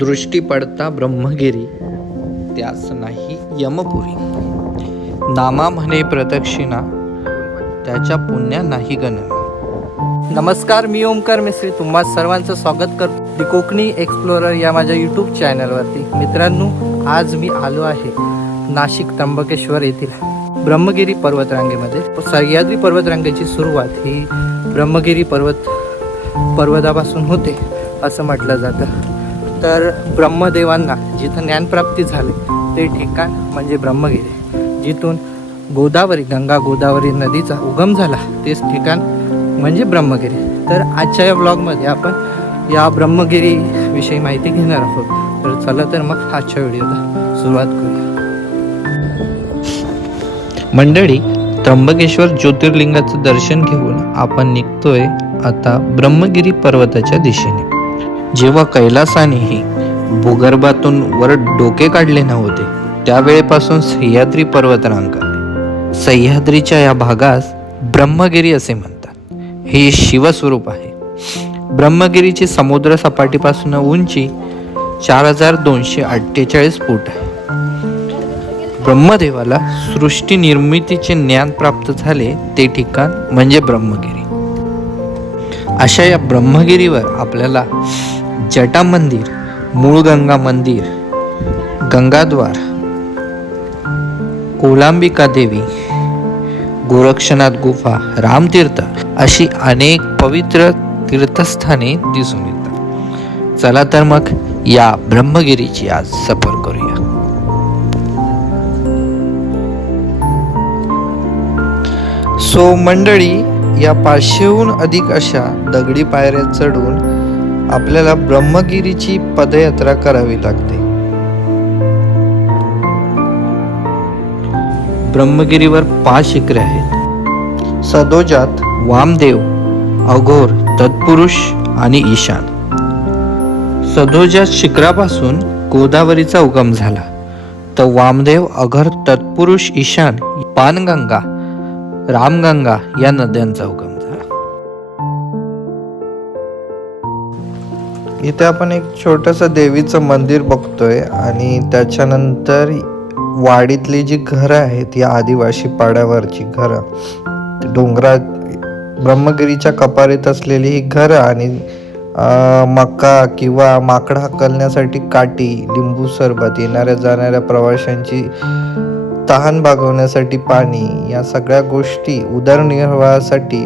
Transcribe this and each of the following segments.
दृष्टी पडता ब्रह्मगिरी त्यास नाही यमपुरी. नामा म्हणे प्रदक्षिणा त्याच्या पुण्या नाही गणना. नमस्कार मी ओमकार मिस्त्री. तुम्हा सर्वांचं स्वागत करतो. दी कोकणी एक्सप्लोरर या माझ्या यूट्यूब चॅनलवरती मित्रांनो आज मी आलो आहे नाशिक त्र्यंबकेश्वर येथील ब्रह्मगिरी पर्वतरांगेमध्ये. सह्याद्री पर्वतरांगेची सुरुवात ही ब्रह्मगिरी पर्वत पर्वतापासून होते असं म्हटलं जातं. तर ब्रह्मदेवांना जिथं ज्ञानप्राप्ती झाली ते ठिकाण म्हणजे ब्रह्मगिरी. जिथून गोदावरी गंगा गोदावरी नदीचा उगम झाला तेच ठिकाण म्हणजे ब्रह्मगिरी. तर आजच्या या ब्लॉगमध्ये आपण या ब्रह्मगिरीविषयी माहिती घेणार आहोत. तर चला तर मग आजच्या व्हिडिओला सुरुवात करूया. मंडळी त्र्यंबकेश्वर ज्योतिर्लिंगाचं दर्शन घेऊन आपण निघतोय आता ब्रह्मगिरी पर्वताच्या दिशेने. जेव्हा कैलासानेही भूगर्भातून वर डोके काढले नव्हते त्यावेळेपासून सह्याद्री पर्वतरांग सह्याद्रीच्या या भागास ब्रह्मगिरी असे म्हणतात. हे शिवस्वरूप आहे. ब्रह्मगिरीची समुद्र सपाटीपासून उंची चार हजार दोनशे अठ्ठेचाळीस फूट आहे. ब्रह्मदेवाला सृष्टी निर्मितीचे ज्ञान प्राप्त झाले ते ठिकाण म्हणजे ब्रह्मगिरी. अशा या ब्रह्मगिरीवर आपल्याला जटा मंदिर मूळगंगा मंदिर गंगाद्वार कोलांबिका देवी गोरक्षनाथ गुफा रामतीर्थ अशी अनेक पवित्र तीर्थस्थाने दिसून येतात. चला तर मग या ब्रह्मगिरीची आज सफर करूया. सो मंडळी या पाचशेहून अधिक अशा दगडी पायऱ्या चढून आपल्याला ब्रह्मगिरीची पदयात्रा करावी लागते. ब्रह्मगिरीवर पाच शिखरे आहेत. सदोजात वामदेव अघोर तत्पुरुष आणि ईशान. सदोजात शिखरापासून गोदावरीचा उगम झाला. तर वामदेव अघर तत्पुरुष ईशान पानगंगा रामगंगा या नद्यांचा उगम. इथे आपण एक छोटंसं देवीचं मंदिर बघतोय आणि त्याच्यानंतर वाडीतली जी घरं आहेत या आदिवासी पाड्यावरची घरं डोंगरा ब्रह्मगिरीच्या कपारीत असलेली ही घरं आणि मका किंवा माकड हकलण्यासाठी काठी लिंबू सरबत येणाऱ्या जाणाऱ्या प्रवाशांची तहान भागवण्यासाठी पाणी या सगळ्या गोष्टी उदरनिर्वाहासाठी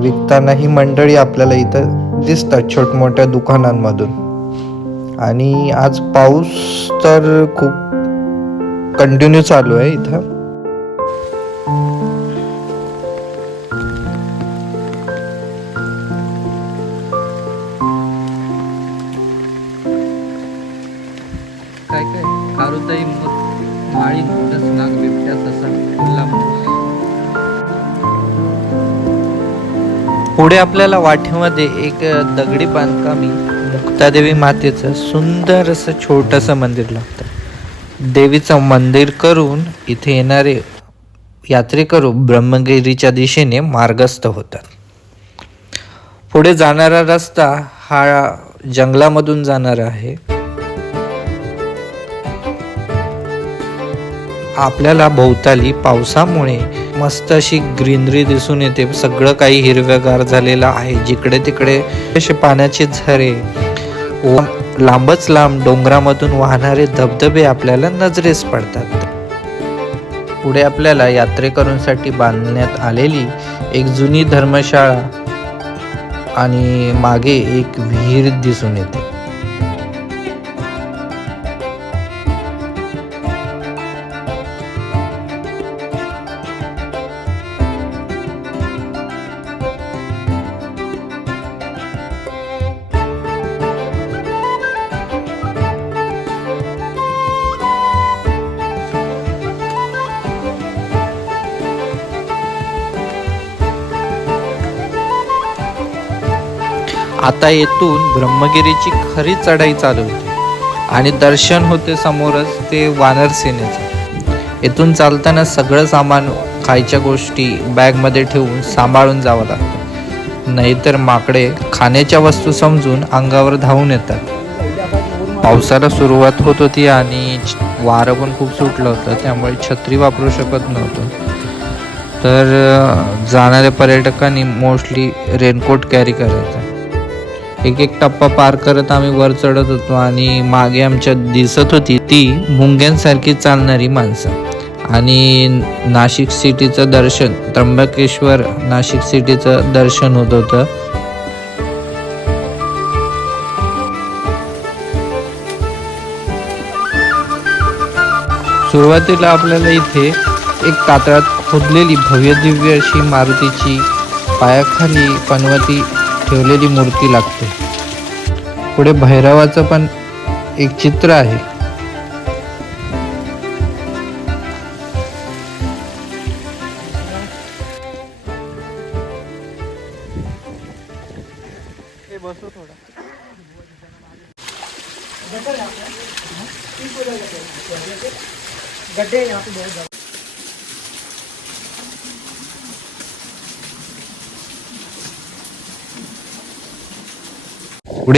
विकताना ही मंडळी आपल्याला इथं दिसतात छोट मोठ्या दुकानांमधून. आणि आज पाऊस तर खूप कंटिन्यू चालू आहे इथं. पुढे आपल्याला वाटेमध्ये एक दगडी बांधकामी मुक्तादेवी मातेचं सुंदर असं छोटंसं मंदिर लागतं. देवीचं मंदिर करून इथे येणारे यात्रेकरू ब्रह्मगिरीच्या दिशेने मार्गस्थ होतात. पुढे जाणारा रस्ता हा जंगलामधून जाणारा आहे. आपल्याला भोवताली पावसामुळे मस्त अशी ग्रीनरी दिसून येते. सगळं काही हिरव्यागार झालेलं आहे. जिकडे तिकडे असे पाण्याचे झरे. व लांबच लांब डोंगरामधून वाहणारे धबधबे आपल्याला नजरेस पडतात. पुढे आपल्याला यात्रेकरूंसाठी बांधण्यात आलेली एक जुनी धर्मशाळा आणि मागे एक विहीर दिसून येते. आता येथून ब्रह्मगिरीची खरी चढाई चालू होती. आणि दर्शन होते समोरच ते वानर सेनेचं. येथून चालताना सगळं सामान खायच्या गोष्टी बॅगमध्ये ठेवून सांभाळून जावं लागतं. नाहीतर माकडे खाण्याच्या वस्तू समजून अंगावर धावून येतात. पावसाला सुरुवात होत होती आणि वारं पण खूप सुटलं होतं त्यामुळे छत्री वापरू शकत नव्हतं. तर जाणाऱ्या पर्यटकांनी मोस्टली रेनकोट कॅरी करायचा. एक एक टप्पा पार करत आम्ही वर चढत होतो आणि मागे आमच्या दिसत होती ती मुंग्यांसारखी चालणारी माणसं. आणि नाशिक सिटीचं दर्शन त्र्यंबकेश्वर नाशिक सिटीचं दर्शन होत होतं. सुरुवातीला आपल्याला इथे एक कातळात खोदलेली भव्य दिव्य अशी मारुतीची पायाखाली पनवती ठेवलेली मूर्ती लागते. पुढे भैरवाचं पण एक चित्र आहे.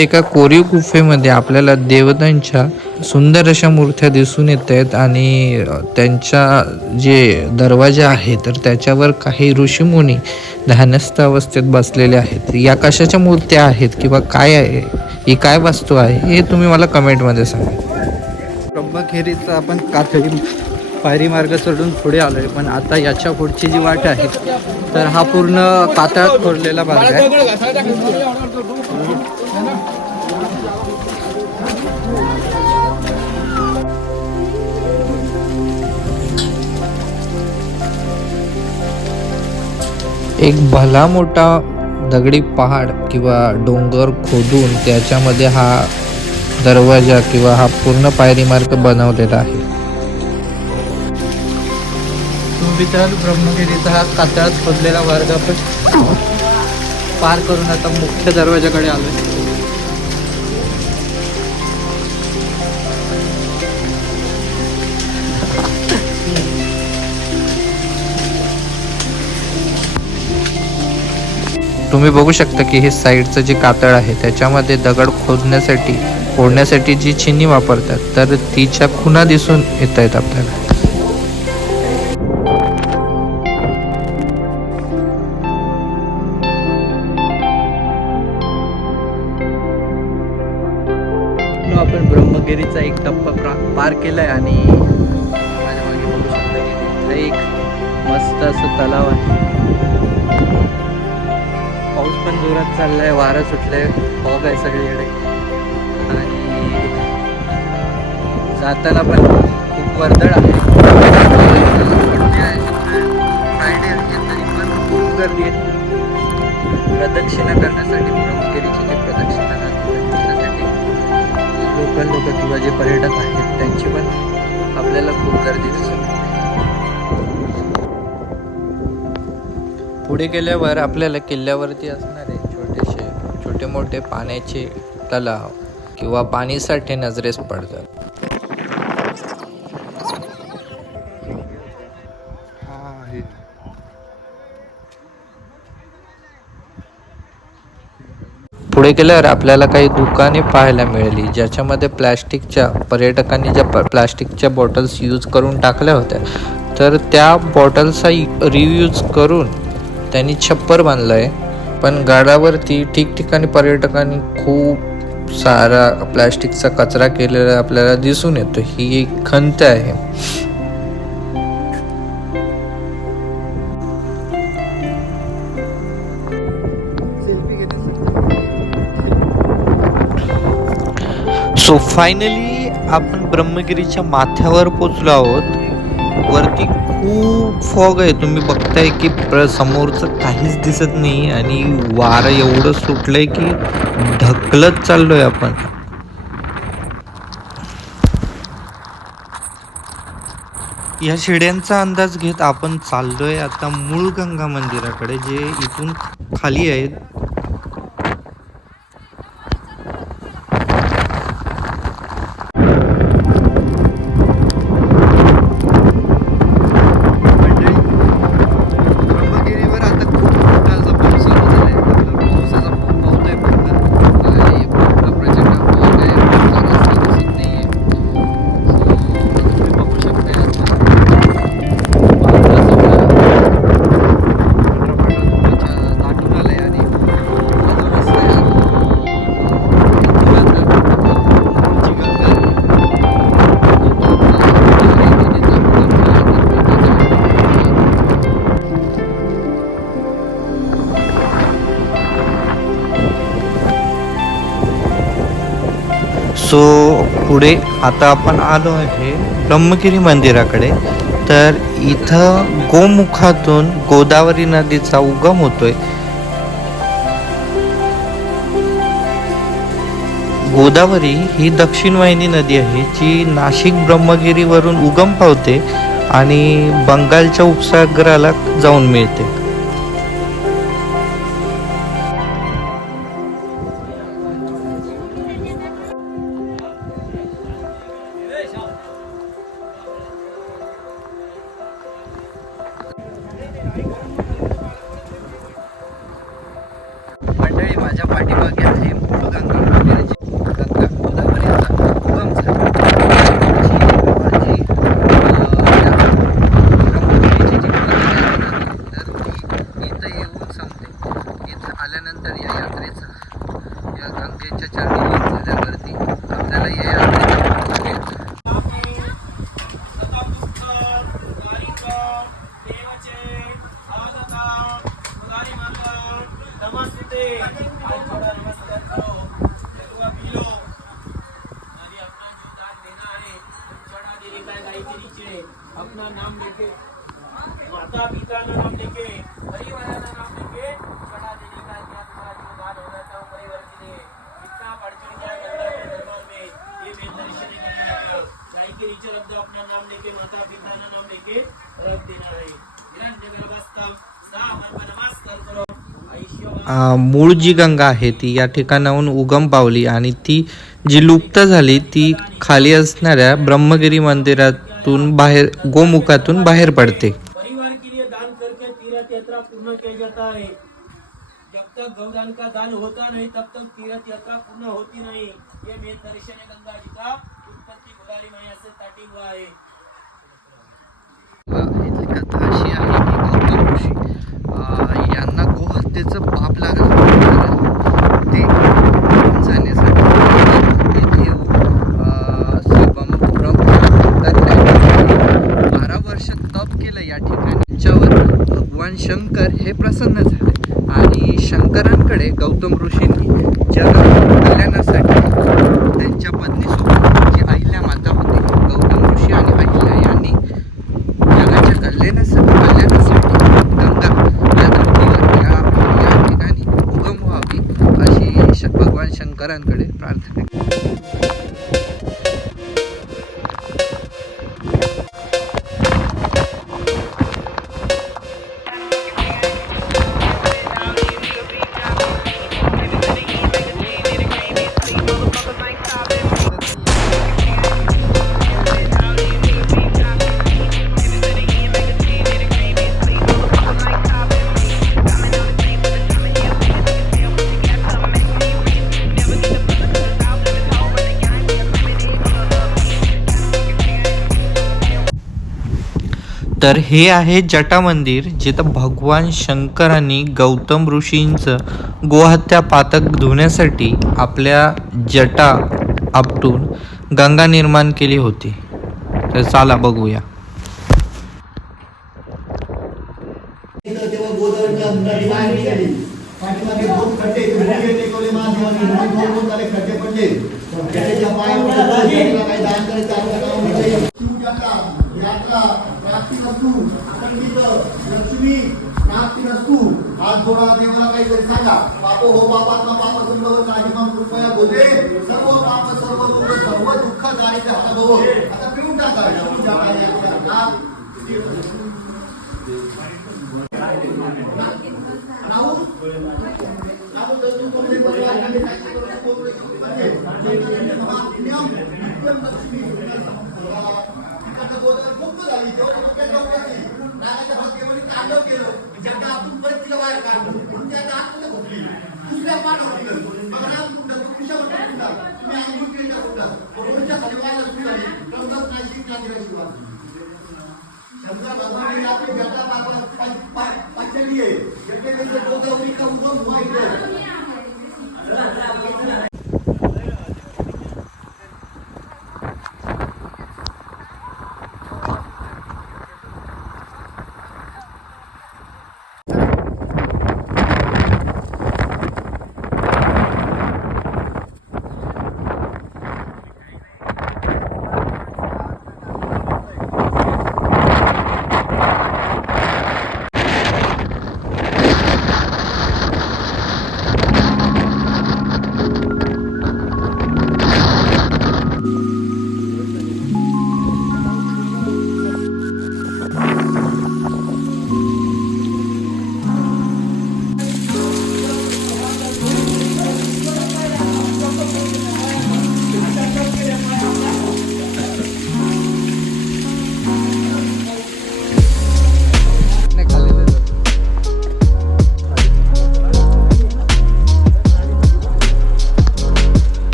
एका कोरीव गुफेमध्ये आपल्याला देवतांच्या सुंदर अशा मूर्त्या दिसून येत आहेत आणि त्यांच्या जे दरवाजे आहे तर त्याच्यावर काही ऋषीमुनी ध्यानस्थ अवस्थेत बसलेले आहेत. या कशाच्या मूर्त्या आहेत किंवा काय आहे? ही काय वस्तू आहे? हे तुम्ही मला कमेंटमध्ये सांगा. ब्रह्मखेरीचा आपण कातळी पायरी मार्ग सोडून पुढे आहे पण आता याच्या पुढची जी वाट आहे तर हा पूर्ण कातळात खोडलेला मार्ग आहे. एक भला मोठा दगडी पहाड किंवा डोंगर खोदून त्याच्यामध्ये हा दरवाजा किंवा हा पूर्ण पायरी मार्ग बनवलेला आहे. ब्रह्मगिरीचा हा कातळात खोदलेला वर्ग आपण पार करून आता मुख्य दरवाजाकडे आलोय. तुम्ही बघू शकता की हे साईडचं जे कातळ आहे त्याच्यामध्ये दगड खोदण्यासाठी फोडण्यासाठी जी चिनी वापरतात तर तिच्या खुणा दिसून येत आहेत आपल्याला. आपण ब्रह्मगिरीचा एक टप्पा पार केलाय आणि माझ्या मागे बघू शकता की एक मस्त असं तलाव आहे. पाऊस पण जोरात चाललाय वारं सुटलंय फॉग आहे सगळीकडे. आणि जाताना पण खूप वर्दळ आहे. तरी पण खूप गर्दी आहे. प्रदक्षिणा करण्यासाठी ब्रह्मगिरीची जी प्रदक्षिणा करतात लोकल लोक किंवा जे पर्यटक आहेत त्यांची पण आपल्याला खूप गर्दी दिसून पुढे गेल्यावर आपल्याला किल्ल्यावरती असणारे छोटेसे छोटे मोठे पाण्याचे तलाव किंवा पाणीसाठे नजरेस पडतात. पुढे गेल्यावर आपल्याला काही दुकाने पाहायला मिळाली ज्याच्यामध्ये प्लॅस्टिकच्या पर्यटकांनी ज्या प्लॅस्टिकच्या बॉटल्स यूज करून टाकल्या होत्या. तर त्या बॉटल्सचा रियूज करून त्यांनी छप्पर बांधलं आहे पण गडावरती ठिकठिकाणी पर्यटकांनी खूप सारा प्लॅस्टिकचा कचरा केलेला आपल्याला दिसून येतो. ही एक खंत आहे. सो फायनली आपण ब्रह्मगिरीच्या माथ्यावर पोचलो आहोत. वरती खूप फॉग आहे. तुम्ही बघताय की प्र समोरचं काहीच दिसत नाही आणि वारं एवढं सुटलंय की ढकलत चाललोय आपण. या शिड्यांचा अंदाज घेत आपण चाललोय आता मूळ गंगा मंदिराकडे जे इथून खाली आहेत. सो पुढे आता आपण आलो आहे ब्रह्मगिरी मंदिराकडे. तर इथं गोमुखातून गोदावरी नदीचा उगम होतोय. गोदावरी ही दक्षिण वाहिनी नदी आहे जी नाशिक ब्रह्मगिरीवरून उगम पावते आणि बंगालच्या उपसागराला जाऊन मिळते. लेके माता पिता का नाम लेके रख देना है मूळ जी गंगा आहे ती या ठिकाणाहून उगम पावली आणि ती जी लुप्त झाली ती खाली असणाऱ्या ब्रह्मगिरी मंदिरातून बाहेर गोमुखातून बाहेर पडते. परिवार के लिए दान करके तीर्थ यात्रा पूर्ण किया जाता है जब तक गौदान का दान होता नहीं तब तक तीर्थ यात्रा पूर्ण होती नहीं. ये मेन दर्शन है गंगा जी का उत्पत्ति गोदावरी मैया से स्टार्टिंग हुआ है इथली कथा अशी आहे की गौतम ऋषी अ, यांना गोहत्येचं पाप लागलं होतं. ते मरून जाण्यासाठी इथे येऊन अ, शिवम ब्रह्म तर त्यांनी बारा वर्ष तप केलं या ठिकाणी त्यांच्यावर भगवान हे प्रसन्न झाले आणि शंकरांकडे गौतम ऋषींनी जग कल्याणासाठी त्यांच्या पत्नीसोबत जी अहिल्या माता होती गौतम ऋषी आणि अहिल्या यांनी जगाच्या कल्याणासाठी कल्याणासाठी गंगा या धर्तीवर या या ठिकाणी उगम व्हावी अशी भगवान शंकरांकडे प्रार्थना केली. तर हे आहे जटा मंदिर जिथं भगवान शंकरांनी गौतम ऋषींचं गोहत्या पातक धुण्यासाठी आपल्या जटा आपटून गंगा निर्माण केली होती. तर चला बघूया. प्राप्ती वस्तू संगीत लक्ष्मी प्राप्ती वस्तू हात जोडा देवाला काहीतरी सांगा बापो हो बापात्मा पाप गुंडव मग कृपया बोले सर्व पाप सर्व दुःख सर्व दुःख जायचे हात आता पिऊन टाका तुमच्या पायाने राहू गोदावरी मुक्त झाली, डोक्यात तांडव केलं, ज्याच्या आतून परत तिला बाहेर काढलं, म्हणून त्याच्या आतमध्ये घुसली. दुसऱ्या बघा ना, कुठं, कुठला? तुम्ही केली का खाली व्हायला सुरू झाली. शंकर भगवान बाबा गोदावरी का उगम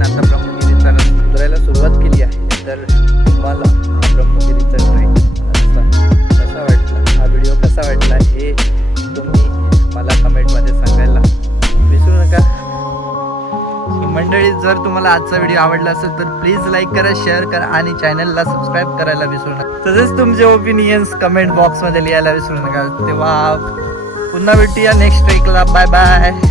आपण आता ब्रह्मगिरीचा रस्ता उतरायला सुरुवात केली आहे. तर तुम्हाला हा ब्रह्मगिरीचा ट्रेक कसा वाटला? हा व्हिडिओ कसा वाटला हे तुम्ही मला कमेंटमध्ये सांगायला विसरू नका. मंडळी जर तुम्हाला आजचा व्हिडिओ आवडला असेल तर प्लीज लाईक करा शेअर करा आणि चॅनलला सबस्क्राईब करायला विसरू नका. तसेच तुमचे ओपिनियन्स कमेंट बॉक्समध्ये लिहायला विसरू नका. तेव्हा पुन्हा भेटूया नेक्स्ट वीकला बाय बाय